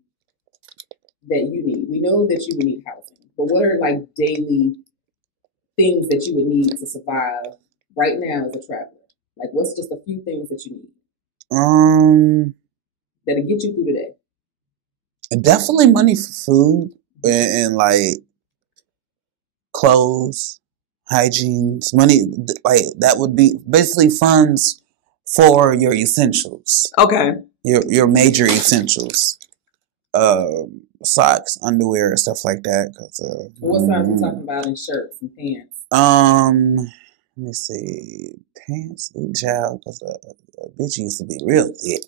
that you need? We know that you would need housing, but what are like daily things that you would need to survive right now as a traveler? Like, what's just a few things that you need? That'll get you through the day. Definitely money for food and like clothes, hygiene, money. Like that would be basically funds for your essentials. Okay. Your major essentials. Socks, underwear, stuff like that. What size are we talking about in shirts and pants? Let me see. Pants, child, because a bitch used to be real thick.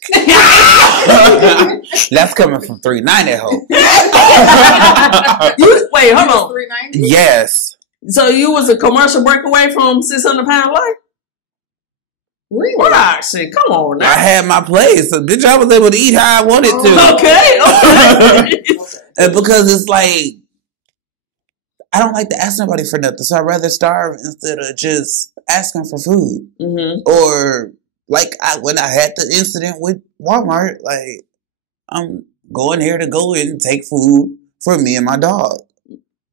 That's coming from 390 hoe. Wait, hold on. 390? Yes. So you was a commercial breakaway from 600-pound life? Really? Well, shit, come on now. I had my place. So bitch, I was able to eat how I wanted to. Okay. And because it's like, I don't like to ask nobody for nothing, so I'd rather starve instead of just asking for food. Mm-hmm. Or like when I had the incident with Walmart, like I'm going here to go in and take food for me and my dog.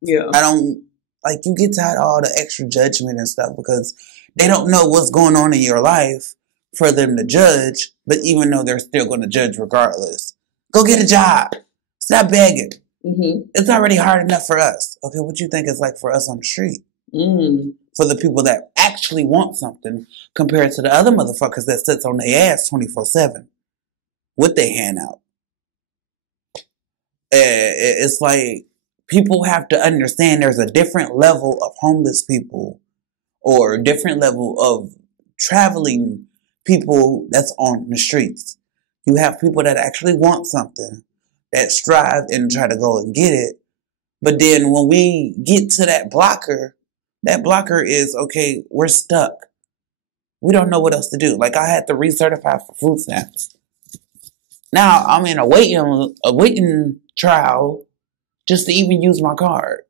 Yeah. I don't like you get tired of all the extra judgment and stuff because they don't know what's going on in your life for them to judge, but even though they're still going to judge regardless. Go get a job. Stop begging. Mm-hmm. It's already hard enough for us. Okay, what you think it's like for us on the street? Mm-hmm. For the people that actually want something compared to the other motherfuckers that sits on their ass 24/7 with their hand out. It's like people have to understand there's a different level of homeless people or a different level of traveling people that's on the streets. You have people that actually want something, that strive and try to go and get it. But then when we get to that blocker is, okay, we're stuck. We don't know what else to do. Like I had to recertify for food stamps. Now I'm in a waiting trial just to even use my card.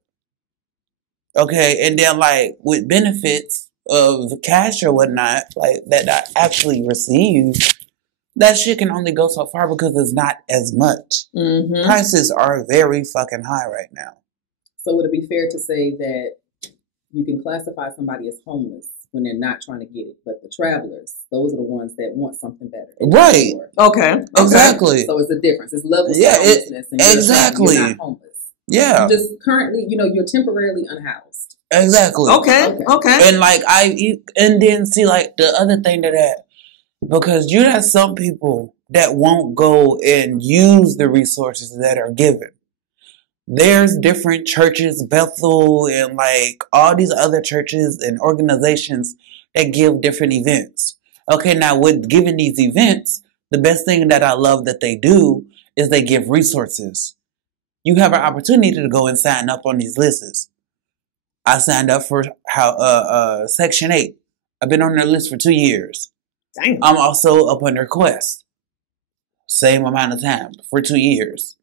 Okay, and then like with benefits of cash or whatnot, like that I actually receive, that shit can only go so far because it's not as much. Mm-hmm. Prices are very fucking high right now. So would it be fair to say that you can classify somebody as homeless when they're not trying to get it, but the travelers, those are the ones that want something better. Right. Okay. Exactly. So it's a difference. It's levels Yeah, of homelessness. And exactly. You're not homeless. Yeah. You're just currently, you're temporarily unhoused. Exactly. Okay. And like and then see like the other thing to that, because you have some people that won't go and use the resources that are given. There's different churches, Bethel and like all these other churches and organizations that give different events. Okay, now with giving these events, the best thing that I love that they do is they give resources. You have an opportunity to go and sign up on these lists. I signed up for Section 8. I've been on their list for 2 years. Dang. I'm also up under Quest. Same amount of time for 2 years.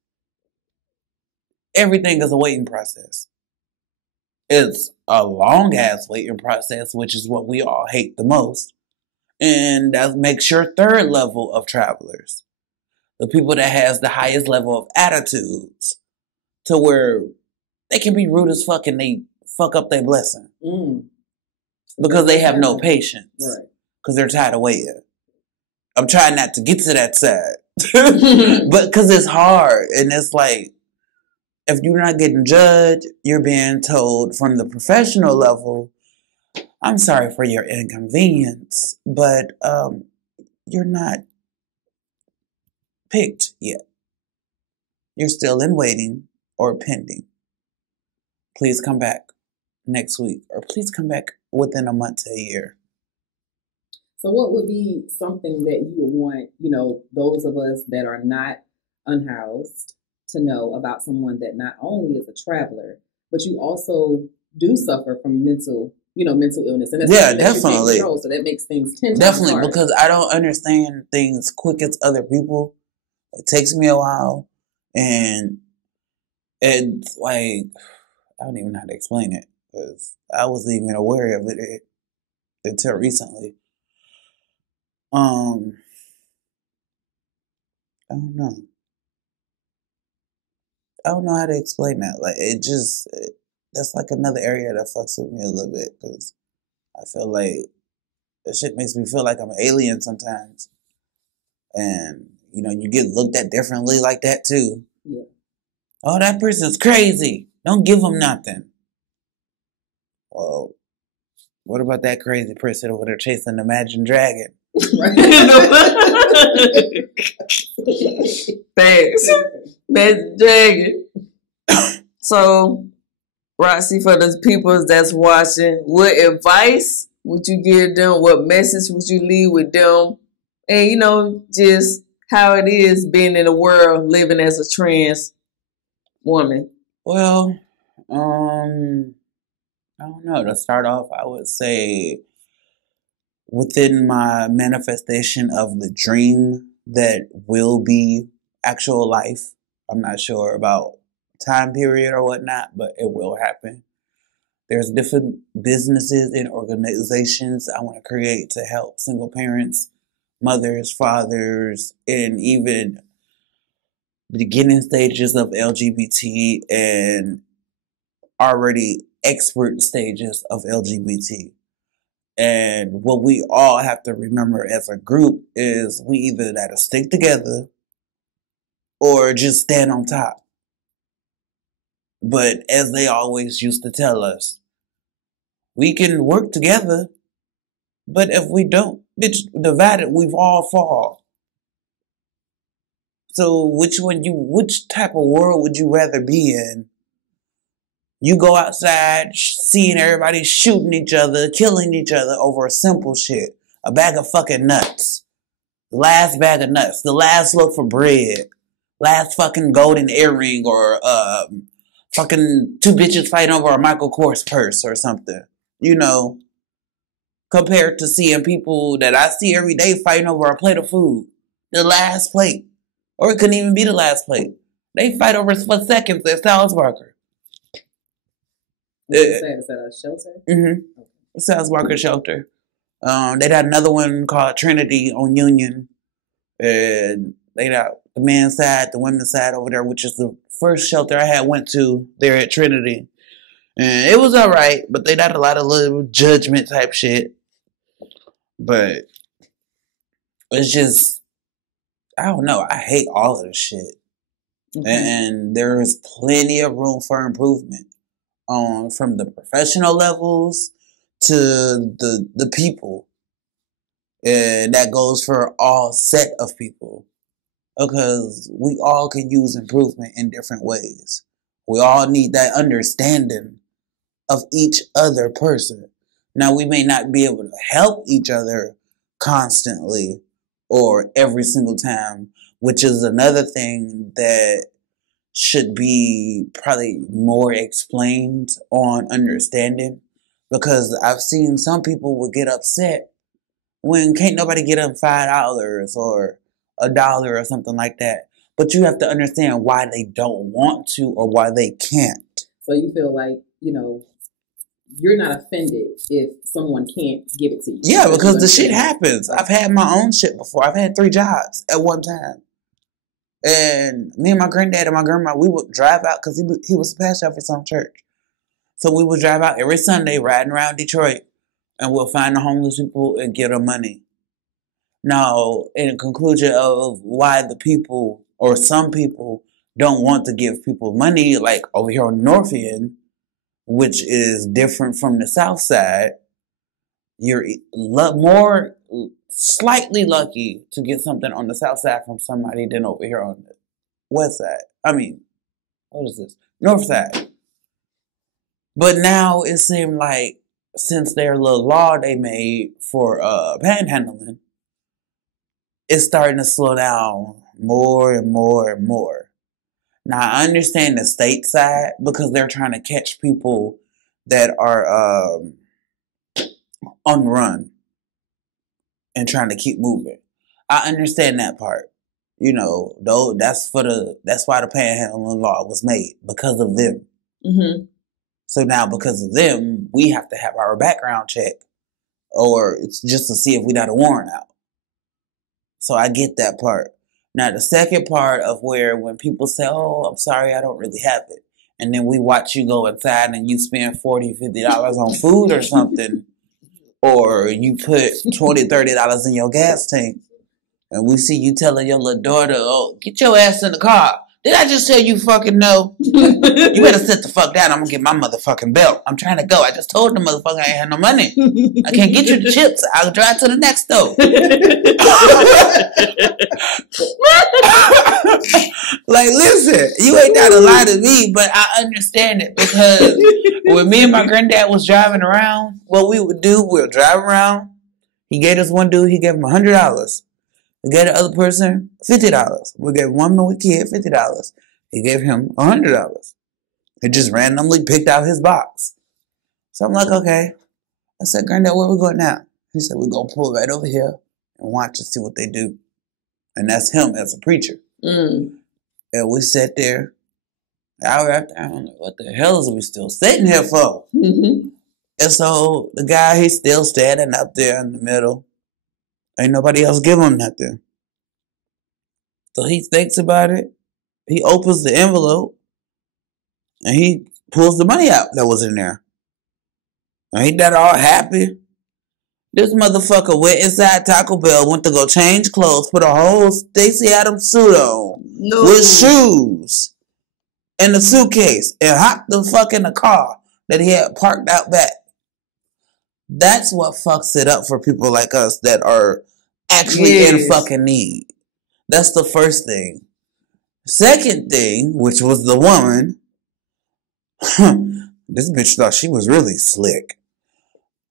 Everything is a waiting process. It's a long ass waiting process, which is what we all hate the most. And that makes your third level of travelers. The people that has the highest level of attitudes to where they can be rude as fuck and they fuck up their blessing. Mm. because they have no patience. Right. Because they're tired of waiting. I'm trying not to get to that side. But because it's hard. And it's like, if you're not getting judged, you're being told from the professional level, I'm sorry for your inconvenience, but you're not picked yet. You're still in waiting or pending. Please come back next week, or please come back within a month to a year. So what would be something that you would want, those of us that are not unhoused to know about someone that not only is a traveler, but you also do suffer from mental illness? And that's definitely. Control, so that makes things 10 times definitely harder. Because I don't understand things quick as other people. It takes me a while, and it's like I don't even know how to explain it because I wasn't even aware of it until recently. I don't know. I don't know how to explain that. Like that's like another area that fucks with me a little bit because I feel like that shit makes me feel like I'm an alien sometimes, and you get looked at differently like that too. Yeah. Oh, that person's crazy. Don't give them nothing. Well, what about that crazy person over there chasing the Imagine Dragon? Thanks. Imagine Dragon. So, Roxxie, for the people that's watching, what advice would you give them? What message would you leave with them? And, just how it is being in the world, living as a trans woman. Well, I don't know. To start off, I would say within my manifestation of the dream that will be actual life, I'm not sure about time period or whatnot, but it will happen. There's different businesses and organizations I want to create to help single parents, mothers, fathers, and even beginning stages of LGBT and already expert stages of LGBT. And what we all have to remember as a group is we either gotta stick together or just stand on top. But as they always used to tell us, we can work together, but if we don't, bitch, divided, we've all fall. So which type of world would you rather be in? You go outside seeing everybody shooting each other, killing each other over a simple shit. A bag of fucking nuts. The last bag of nuts. The last loaf of bread. Last fucking golden earring or fucking two bitches fighting over a Michael Kors purse or something. Compared to seeing people that I see every day fighting over a plate of food. The last plate. Or it couldn't even be the last plate. They fight over for seconds at South Barker. Is that a shelter? Mm-hmm. South Barker Shelter. They got another one called Trinity on Union. And they got the men's side, the women's side over there, which is the first shelter I went to there at Trinity. And it was alright, but they got a lot of little judgment type shit. But it's just, I don't know. I hate all of this shit. Mm-hmm. And there is plenty of room for improvement. From the professional levels to the people. And that goes for all set of people. Because we all can use improvement in different ways. We all need that understanding of each other person. Now, we may not be able to help each other constantly or every single time, which is another thing that should be probably more explained on understanding, because I've seen some people will get upset when can't nobody get them $5 or $1 or something like that. But you have to understand why they don't want to or why they can't. So you feel like, you're not offended if someone can't give it to you. Yeah, because the shit happens. I've had my own shit before. I've had 3 jobs at one time. And me and my granddad and my grandma, we would drive out because he was the pastor of his own church. So we would drive out every Sunday riding around Detroit. and we'll find the homeless people and get them money. Now, in conclusion of why the people or some people don't want to give people money, like over here on the North End, which is different from the South Side, you're more slightly lucky to get something on the South Side from somebody than over here on the West Side. I mean, what is this? North Side. But now it seemed like since their little law they made for panhandling, it's starting to slow down more and more and more. Now, I understand the state side because they're trying to catch people that are on the run and trying to keep moving. I understand that part. You know, though that's why the panhandling law was made, because of them. Mm-hmm. So now because of them, we have to have our background check, or it's just to see if we got a warrant out. So I get that part. Now the second part of where when people say, oh, I'm sorry, I don't really have it. And then we watch you go inside and you spend $40, $50 on food or something. Or you put $20, $30 in your gas tank. And we see you telling your little daughter, oh, get your ass in the car. Did I just tell you fucking no? You better sit the fuck down. I'm going to get my motherfucking belt. I'm trying to go. I just told the motherfucker I ain't had no money. I can't get you the chips. I'll drive to the next store. Like, listen, you ain't got to lie to me, but I understand it because when me and my granddad was driving around, what we would do, we'll drive around. He gave us one dude, he gave him $100. We gave the other person $50. We gave one more kid $50. He gave him $100. He just randomly picked out his box. So I'm like, okay. I said, Granddad, where we going now? He said, we're going to pull right over here and watch and see what they do. And that's him as a preacher. Mm. And we sat there. Hour after hour, I'm like, what the hell is we still sitting here for? Mm-hmm. And so the guy, he's still standing up there in the middle. Ain't nobody else give him nothing. So he thinks about it. He opens the envelope. And he pulls the money out that was in there. And he got all happy. This motherfucker went inside Taco Bell, went to go change clothes, put a whole Stacey Adams suit on. No. With shoes. And a suitcase. And hopped the fuck in the car that he had parked out back. That's what fucks it up for people like us that are actually in fucking need. That's the first thing. Second thing, which was the woman, this bitch thought she was really slick.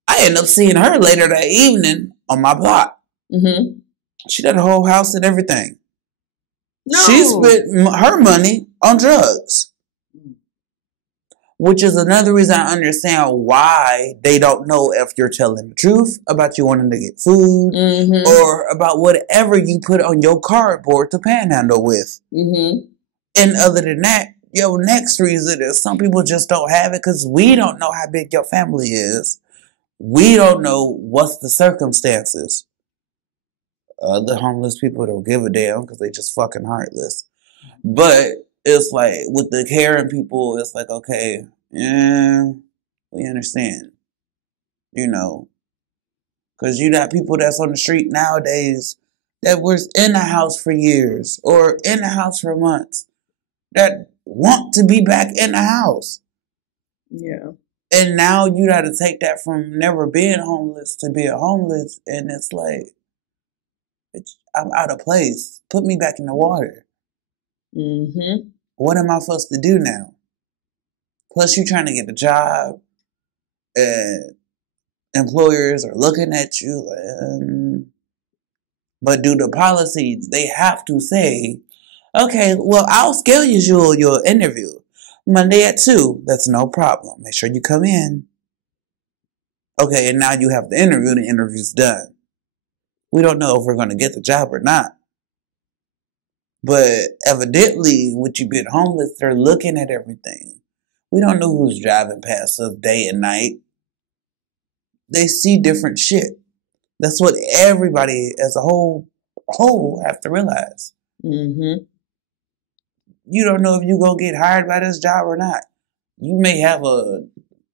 I ended up seeing her later that evening on my block. Mm-hmm. She got a whole house and everything. No. She spent her money on drugs. Which is another reason I understand why they don't know if you're telling the truth about you wanting to get food or about whatever you put on your cardboard to panhandle with. Mm-hmm. And other than that, your next reason is some people just don't have it because we don't know how big your family is. We don't know what's the circumstances. The homeless people don't give a damn because they just fucking heartless. But it's like with the caring people, it's like, okay, yeah, we understand. You know, because you got people that's on the street nowadays that was in the house for years or in the house for months that want to be back in the house. Yeah. And now you got to take that from never being homeless to being homeless. And it's like, I'm out of place. Put me back in the water. Mm-hmm. What am I supposed to do now? Plus, you're trying to get a job, and employers are looking at you. But due to policies, they have to say, okay, well, I'll schedule your interview Monday at 2. That's no problem. Make sure you come in. Okay, and now you have the interview. The interview's done. We don't know if we're going to get the job or not. But evidently, with you being homeless, they're looking at everything. We don't know who's driving past us day and night. They see different shit. That's what everybody as a whole have to realize. Mm-hmm. You don't know if you're going to get hired by this job or not. You may have a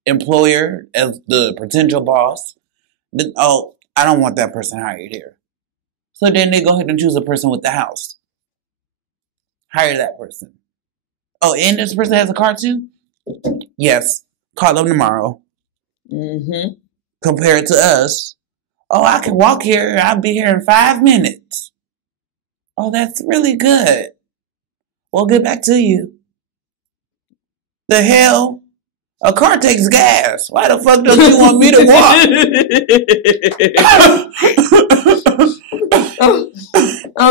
employer as the potential boss, Then, oh, I don't want that person hired here. So then they go ahead and choose a person with the house. Hire that person. Oh, and this person has a car too? Yes. Call them tomorrow. Mm-hmm. Compared to us, oh, I can walk here. I'll be here in 5 minutes. Oh, that's really good. We'll get back to you. The hell? A car takes gas. Why the fuck don't you want me to walk?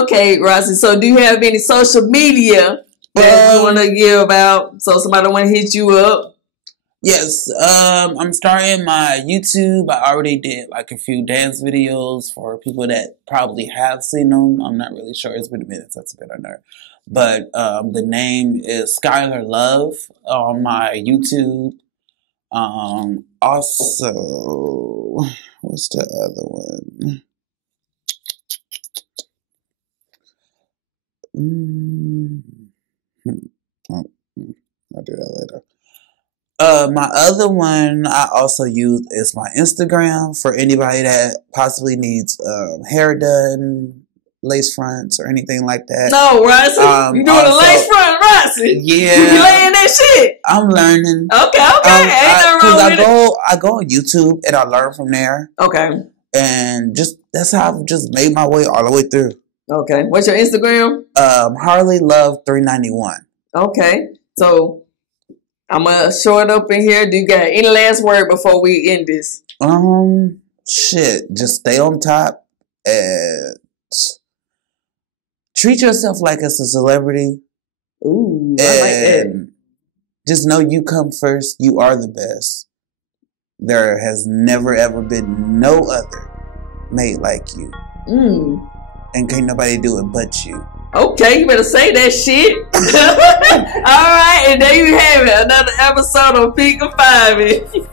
Okay, Roxxie. So do you have any social media that you want to give out so somebody want to hit you up? Yes, I'm starting my YouTube. I already did like a few dance videos for people that probably have seen them. I'm not really sure. It's been a minute since I've been on there. But the name is Skylar Love on my YouTube. Also, what's the other one? I'll do that later. My other one I also use is my Instagram for anybody that possibly needs hair done, lace fronts, or anything like that. No, Roxxie, you doing a lace front, Roxxie? Yeah, you laying that shit. I'm learning. Okay, ain't nothing wrong with it. I go on YouTube and I learn from there. Okay, and that's how I've just made my way all the way through. Okay, what's your Instagram? Harley Love 391. Okay, so I'm gonna show it up in here. Do you got any last word before we end this? Shit. Just stay on top and treat yourself like it's a celebrity. Ooh, I like that. Just know you come first. You are the best. There has never ever been no other made like you. And can't nobody do it but you. Okay, you better say that shit. All right, and there you have it. Another episode of Confinement.